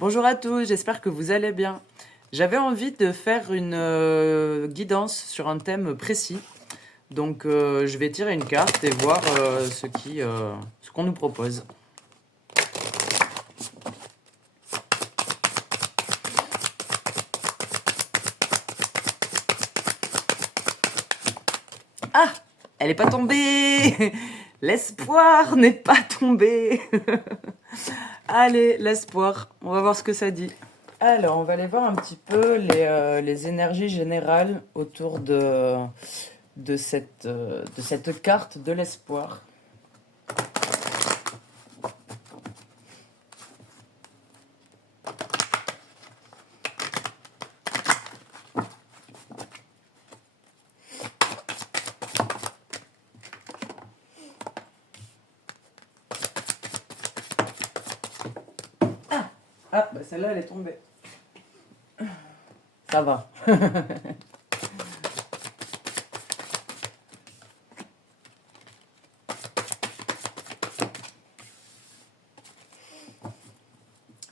Bonjour à tous, j'espère que vous allez bien. J'avais envie de faire une guidance sur un thème précis. Donc je vais tirer une carte et voir ce qu'on nous propose. Ah, elle n'est pas tombée. L'espoir n'est pas tombé. Allez, l'espoir, on va voir ce que ça dit. Alors, on va aller voir un petit peu les énergies générales autour de cette carte de l'espoir. Ah, bah celle-là, elle est tombée. Ça va.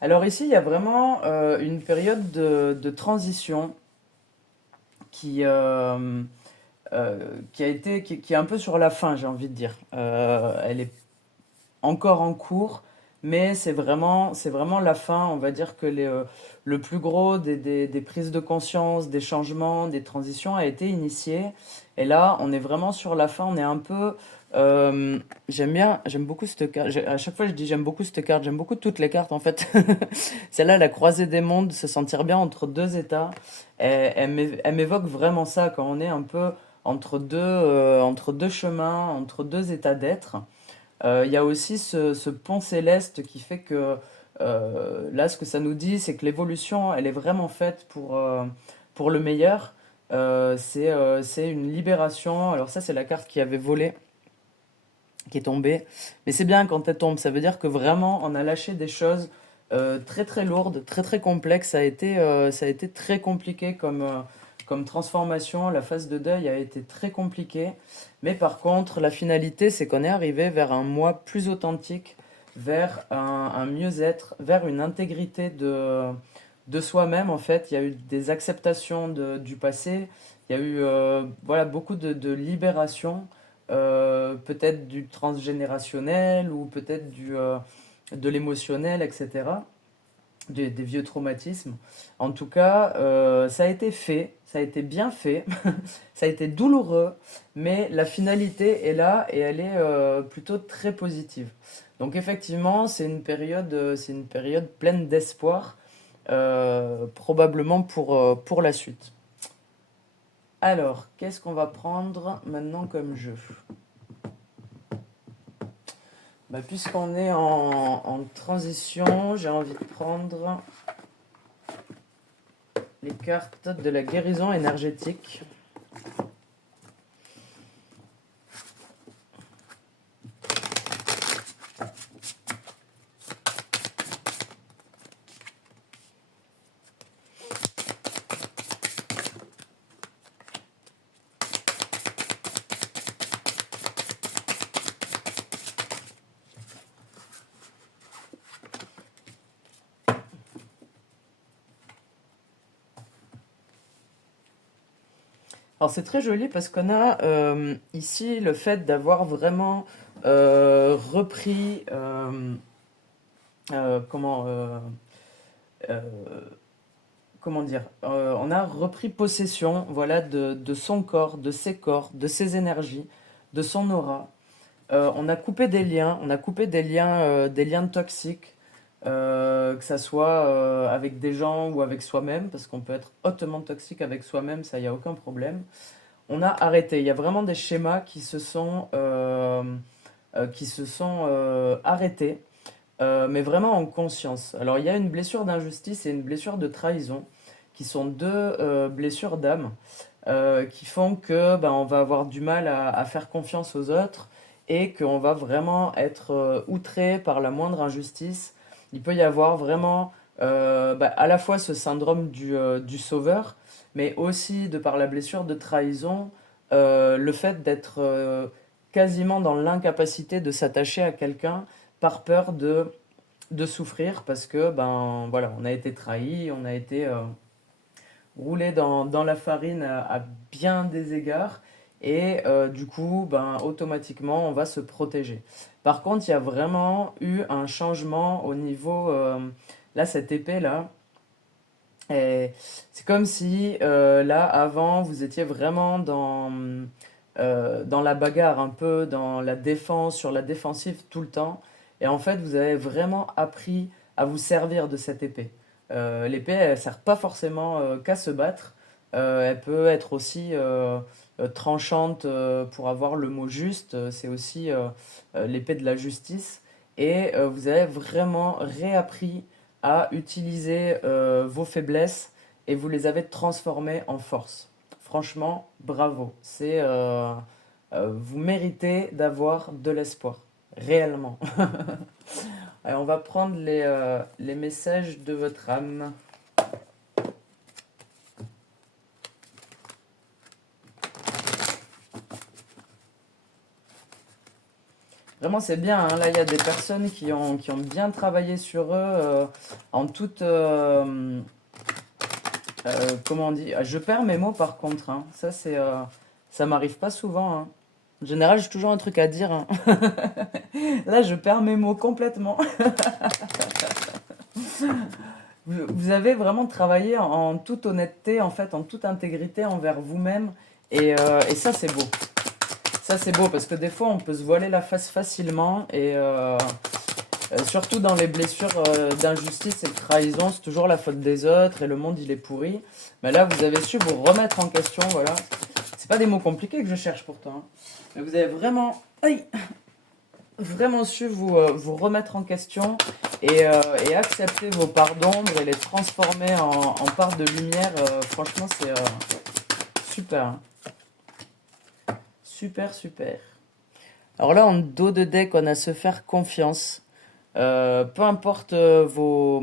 Alors ici, il y a vraiment une période de transition qui, euh, qui est un peu sur la fin, j'ai envie de dire. Elle est encore en cours, mais c'est vraiment la fin. On va dire que le plus gros des prises de conscience, des changements, des transitions a été initié. Et là, on est vraiment sur la fin. On est un peu. J'aime beaucoup cette carte. À chaque fois, je dis j'aime beaucoup cette carte. J'aime beaucoup toutes les cartes en fait. Celle-là, la croisée des mondes, se sentir bien entre deux états. Elle m'évoque vraiment ça quand on est un peu entre deux chemins, entre deux états d'être. Il y a aussi ce pont céleste qui fait que là, ce que ça nous dit, c'est que l'évolution, elle est vraiment faite pour le meilleur. C'est une libération. Alors ça, c'est la carte qui avait volé, qui est tombée. Mais c'est bien quand elle tombe. Ça veut dire que vraiment, on a lâché des choses très très lourdes, très très complexes. Ça a été très compliqué comme transformation. La phase de deuil a été très compliquée. Mais par contre, la finalité, c'est qu'on est arrivé vers un moi plus authentique, vers un mieux-être, vers une intégrité de soi-même. En fait, il y a eu des acceptations du passé. Il y a eu voilà, beaucoup de libération, peut-être du transgénérationnel ou peut-être de l'émotionnel, etc., des vieux traumatismes. En tout cas, ça a été fait, ça a été bien fait, ça a été douloureux, mais la finalité est là et elle est plutôt très positive. Donc effectivement, c'est une période pleine d'espoir, probablement pour la suite. Alors, qu'est-ce qu'on va prendre maintenant comme jeu? Bah, puisqu'on est en transition, j'ai envie de prendre les cartes de la guérison énergétique. Alors c'est très joli parce qu'on a ici le fait d'avoir vraiment repris, euh, comment, euh, euh, comment dire, on a repris possession, voilà, de son corps, de ses énergies, de son aura. On a coupé des liens toxiques, que ça soit avec des gens ou avec soi-même, parce qu'on peut être hautement toxique avec soi-même, ça, il n'y a aucun problème. On a arrêté. Il y a vraiment des schémas qui se sont arrêtés, mais vraiment en conscience. Alors, il y a une blessure d'injustice et une blessure de trahison, qui sont deux blessures d'âme, qui font que ben, on va avoir du mal à faire confiance aux autres et qu'on va vraiment être outré par la moindre injustice. Il peut y avoir vraiment ben, à la fois ce syndrome du sauveur, mais aussi de par la blessure de trahison, le fait d'être quasiment dans l'incapacité de s'attacher à quelqu'un par peur de de souffrir parce que, ben voilà, on a été trahi, on a été roulé dans la farine à bien des égards. Et du coup, ben, automatiquement, on va se protéger. Par contre, il y a vraiment eu un changement au niveau... là, cette épée-là, et c'est comme si là, avant, vous étiez vraiment dans la bagarre, un peu dans la défense, sur la défensive tout le temps. Et en fait, vous avez vraiment appris à vous servir de cette épée. L'épée, elle sert pas forcément qu'à se battre. Elle peut être aussi tranchante pour avoir le mot juste. C'est aussi l'épée de la justice. Et vous avez vraiment réappris à utiliser vos faiblesses et vous les avez transformées en force. Franchement, bravo. Vous méritez d'avoir de l'espoir, réellement. Allez, on va prendre les messages de votre âme. Vraiment, c'est bien, hein. Là, il y a des personnes qui ont bien travaillé sur eux en toute... comment on dit? Je perds mes mots par contre, hein. Ça m'arrive pas souvent, hein. En général, j'ai toujours un truc à dire, hein. Là, je perds mes mots complètement. Vous avez vraiment travaillé en toute honnêteté, en fait, en toute intégrité envers vous-même. Et ça, c'est beau. Ça, c'est beau parce que des fois, on peut se voiler la face facilement. Et surtout dans les blessures d'injustice et de trahison, c'est toujours la faute des autres et le monde, il est pourri. Mais là, vous avez su vous remettre en question, voilà. C'est pas des mots compliqués que je cherche pourtant, hein. Mais vous avez vraiment, aïe, vraiment su vous remettre en question et accepter vos parts d'ombre et les transformer en parts de lumière. Franchement, c'est super, hein. Super, super. Alors là, en dos de deck, on a se faire confiance. Peu importe vos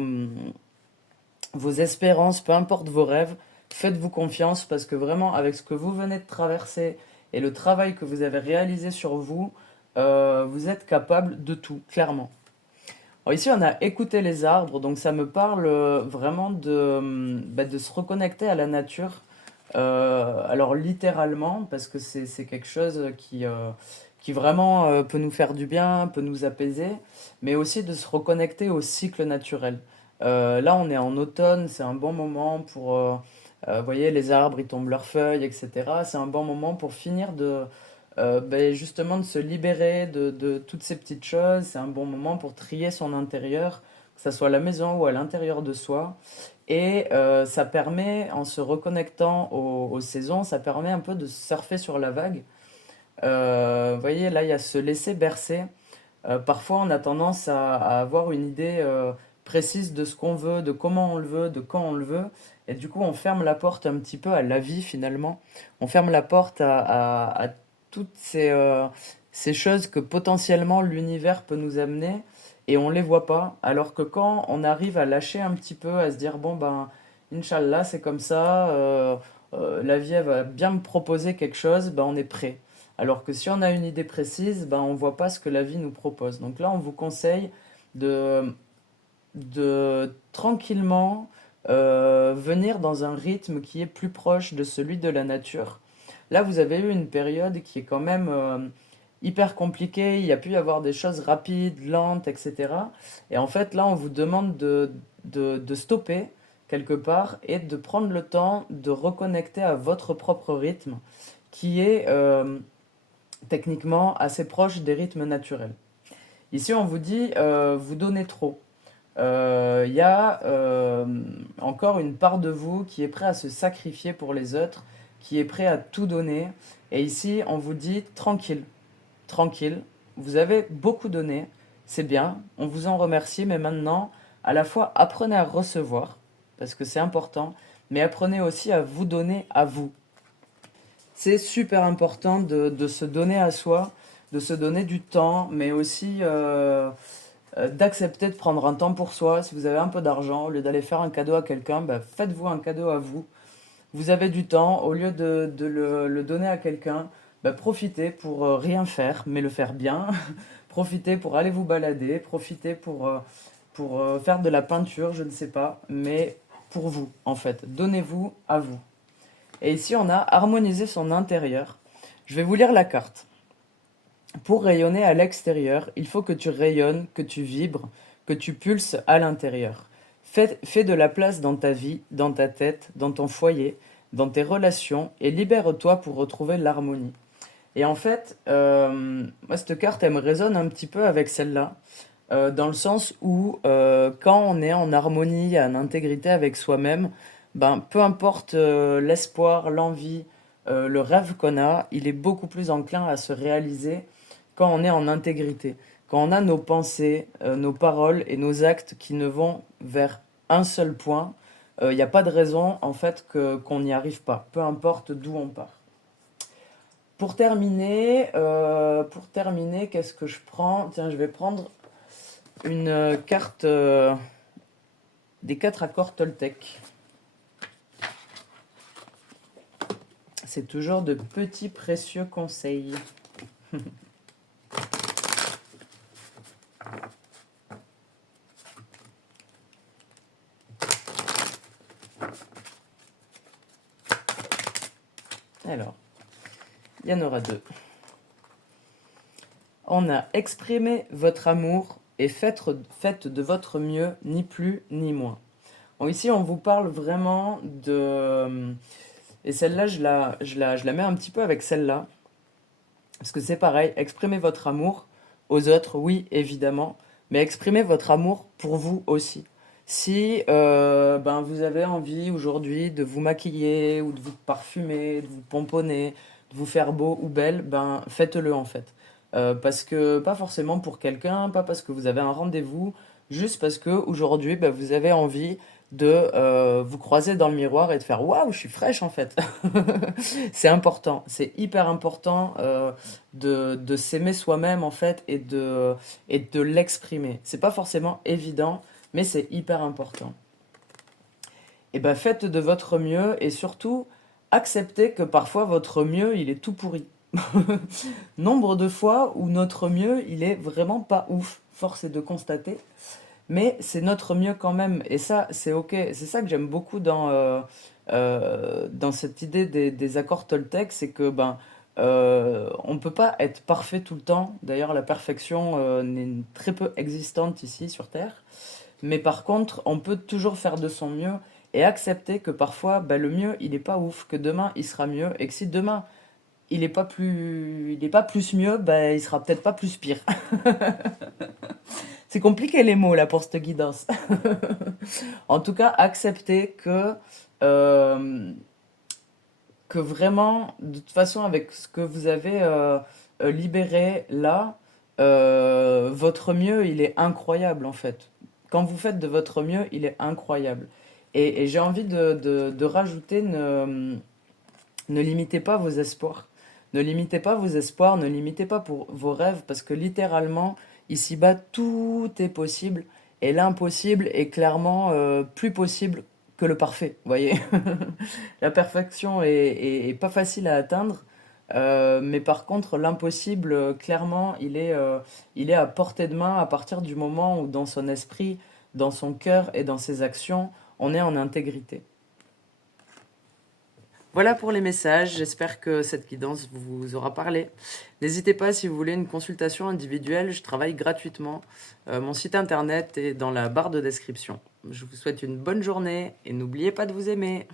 espérances, peu importe vos rêves, faites-vous confiance parce que vraiment, avec ce que vous venez de traverser et le travail que vous avez réalisé sur vous, vous êtes capable de tout, clairement. Alors ici, on a écouté les arbres, donc ça me parle vraiment de se reconnecter à la nature. Alors littéralement, parce que c'est quelque chose qui vraiment peut nous faire du bien, peut nous apaiser, mais aussi de se reconnecter au cycle naturel. Là, on est en automne, c'est un bon moment pour, vous voyez, les arbres, ils tombent leurs feuilles, etc. C'est un bon moment pour finir justement de se libérer de toutes ces petites choses. C'est un bon moment pour trier son intérieur, que ce soit à la maison ou à l'intérieur de soi. Et ça permet, en se reconnectant aux saisons, ça permet un peu de surfer sur la vague. Vous voyez, là, il y a se laisser bercer. Parfois, on a tendance à avoir une idée précise de ce qu'on veut, de comment on le veut, de quand on le veut. Et du coup, on ferme la porte un petit peu à la vie finalement. On ferme la porte à toutes ces choses que potentiellement l'univers peut nous amener et on les voit pas. Alors que quand on arrive à lâcher un petit peu, à se dire, bon ben, Inch'Allah, c'est comme ça, la vie elle va bien me proposer quelque chose, ben on est prêt. Alors que si on a une idée précise, ben on voit pas ce que la vie nous propose. Donc là, on vous conseille de, de tranquillement venir dans un rythme qui est plus proche de celui de la nature. Là, vous avez eu une période qui est quand même hyper compliquée. Il y a pu y avoir des choses rapides, lentes, etc. Et en fait, là, on vous demande de stopper quelque part et de prendre le temps de reconnecter à votre propre rythme qui est techniquement assez proche des rythmes naturels. Ici, on vous dit, vous donnez trop. Il y a encore une part de vous qui est prêt à se sacrifier pour les autres, qui est prêt à tout donner. Et ici, on vous dit tranquille, tranquille. Vous avez beaucoup donné, c'est bien, on vous en remercie, mais maintenant, à la fois, apprenez à recevoir, parce que c'est important, mais apprenez aussi à vous donner à vous. C'est super important de se donner à soi, de se donner du temps, mais aussi d'accepter de prendre un temps pour soi. Si vous avez un peu d'argent, au lieu d'aller faire un cadeau à quelqu'un, bah, faites-vous un cadeau à vous. Vous avez du temps, au lieu de le donner à quelqu'un, bah, profitez pour rien faire, mais le faire bien. Profitez pour aller vous balader, profitez pour faire de la peinture, je ne sais pas, mais pour vous, en fait. Donnez-vous à vous. Et ici, on a harmoniser son intérieur. Je vais vous lire la carte. Pour rayonner à l'extérieur, il faut que tu rayonnes, que tu vibres, que tu pulses à l'intérieur. Fais de la place dans ta vie, dans ta tête, dans ton foyer, dans tes relations, et libère-toi pour retrouver l'harmonie. Et en fait, moi, cette carte, elle me résonne un petit peu avec celle-là, dans le sens où quand on est en harmonie, en intégrité avec soi-même, ben, peu importe l'espoir, l'envie, le rêve qu'on a, il est beaucoup plus enclin à se réaliser quand on est en intégrité. Quand on a nos pensées, nos paroles et nos actes qui ne vont vers un seul point, il n'y a pas de raison en fait qu'on n'y arrive pas, peu importe d'où on part. Pour terminer, qu'est-ce que je prends? Tiens, je vais prendre une carte des 4 accords Toltec. C'est toujours de petits précieux conseils. Alors, il y en aura 2. On a exprimé votre amour et faites de votre mieux, ni plus ni moins. Bon, ici, on vous parle vraiment de... Et celle-là, je la mets un petit peu avec celle-là. Parce que c'est pareil, exprimez votre amour aux autres, oui, évidemment. Mais exprimez votre amour pour vous aussi. Si ben, vous avez envie aujourd'hui de vous maquiller ou de vous parfumer, de vous pomponner, de vous faire beau ou belle, ben faites-le en fait. Parce que pas forcément pour quelqu'un, pas parce que vous avez un rendez-vous, juste parce que aujourd'hui ben, vous avez envie de vous croiser dans le miroir et de faire waouh, je suis fraîche en fait. C'est important, c'est hyper important de s'aimer soi-même en fait et de l'exprimer. C'est pas forcément évident, mais c'est hyper important. Et ben faites de votre mieux et surtout acceptez que parfois votre mieux il est tout pourri. Nombre de fois où notre mieux il est vraiment pas ouf, force est de constater, mais c'est notre mieux quand même et ça c'est ok. C'est ça que j'aime beaucoup dans cette idée des accords Toltec, c'est que ben on peut pas être parfait tout le temps. D'ailleurs, la perfection n'est très peu existante ici sur Terre. Mais par contre, on peut toujours faire de son mieux et accepter que parfois, bah, le mieux, il est pas ouf, que demain, il sera mieux, et que si demain, il est pas plus mieux, bah, il sera peut-être pas plus pire. C'est compliqué les mots là pour cette guidance. En tout cas, accepter euh, que vraiment, de toute façon, avec ce que vous avez libéré là, votre mieux, il est incroyable en fait. Quand vous faites de votre mieux, il est incroyable. Et j'ai envie de rajouter, ne limitez pas vos espoirs. Ne limitez pas vos espoirs, ne limitez pas pour vos rêves, parce que littéralement, ici-bas, tout est possible. Et l'impossible est clairement plus possible que le parfait, vous voyez. La perfection est pas facile à atteindre, mais par contre, l'impossible, clairement, il est à portée de main à partir du moment où dans son esprit, dans son cœur et dans ses actions, on est en intégrité. Voilà pour les messages, j'espère que cette guidance vous aura parlé. N'hésitez pas si vous voulez une consultation individuelle, je travaille gratuitement. Mon site internet est dans la barre de description. Je vous souhaite une bonne journée et n'oubliez pas de vous aimer.